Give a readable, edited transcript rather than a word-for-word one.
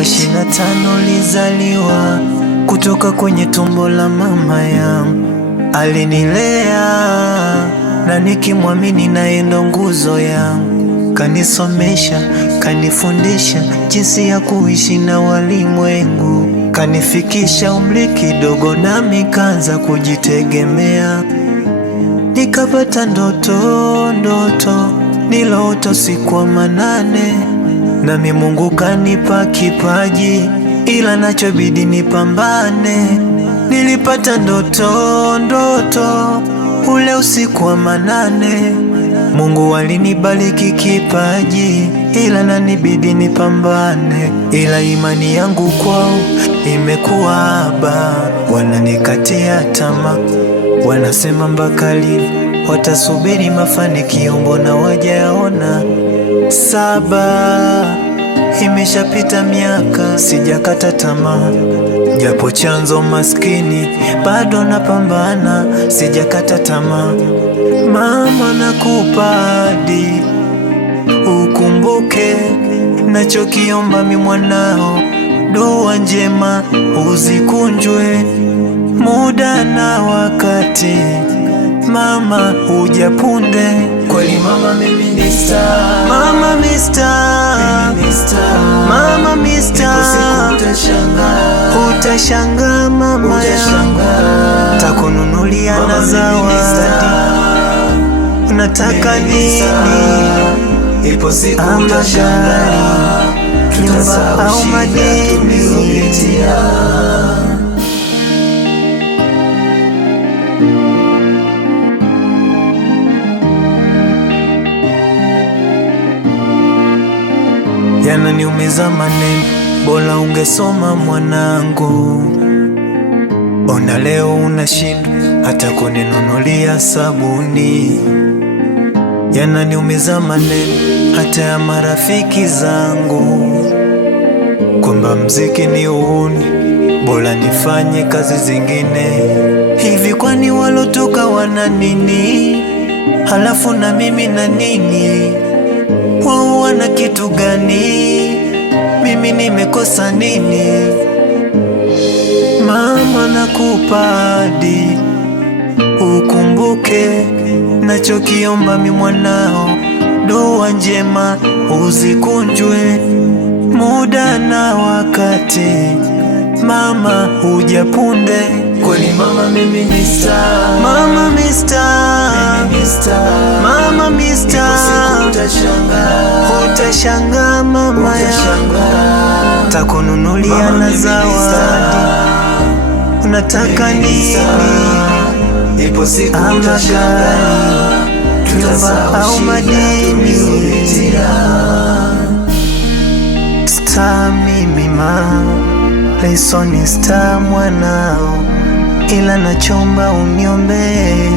Novemba 25 lizaliwa kutoka kwenye tumbo la mama yangu. Alinilea na nikimwamini naye ndo nguzo yangu. Kanisomesha, kanifundisha jinsi ya kuishi na walimwengu. Kanifikisha umri kidogo nami kaanza kujitegemea. Nikapata ndoto niloota usiku wa manane, nami Mungu kanipa kipaji, ila nachobidi nipambane. Nilipata ndoto ule usiku wa manane, Mungu alinibariki kipaji, ila nanibidi nipambane. Ila imani yangu kwao imekuwa haba, wananikatia tamaa, wanasema mpaka lini watasubiri mafanikio, mbona wajaona? 7 imeshapita miaka, sijakata tamaa, japo chanzo maskini bado napambana, sijakata tamaa. Mama, nakupa ahadi ukumbuke nachokiomba mi mwanao, dua njema uzikunjwe muda na wakati. Mama, ujapunde kweli, mama mimi ni star. Mama mi star, mimi ni star. Mama mi star, utashangaa mama yangu, takununulia na zawadi. Unataka nini? Ipo siku utashangaa, nyumba au madeni. Yananiumiza maneno, bora ungesoma mwanangu. Ona leo unashindwa hata kuninunulia sabuni. Yananiumiza maneno hata ya marafiki zangu, kwamba mziki ni uhuni, bora nifanye kazi zingine. Hivi kwani walotoka wana nini? Halafu na mimi na nini? Wao wana kitu gani? Mimi nimekosa nini? Mama, nakupa ahadi ukumbuke nachokiomba mi mwanao, dua njema uzikunjwe muda na wakati. Mama, ujapunde kweli, mama mimi ni star. Mama mi star, mimi ni star. Mama mi star, utashangaa mama yangu, takununulia na zawadi. Unataka nini? Ipo siku utashangaa, nyumba au madeni. Star mimi Layson ni star mwanao, ila nachomba uniombee.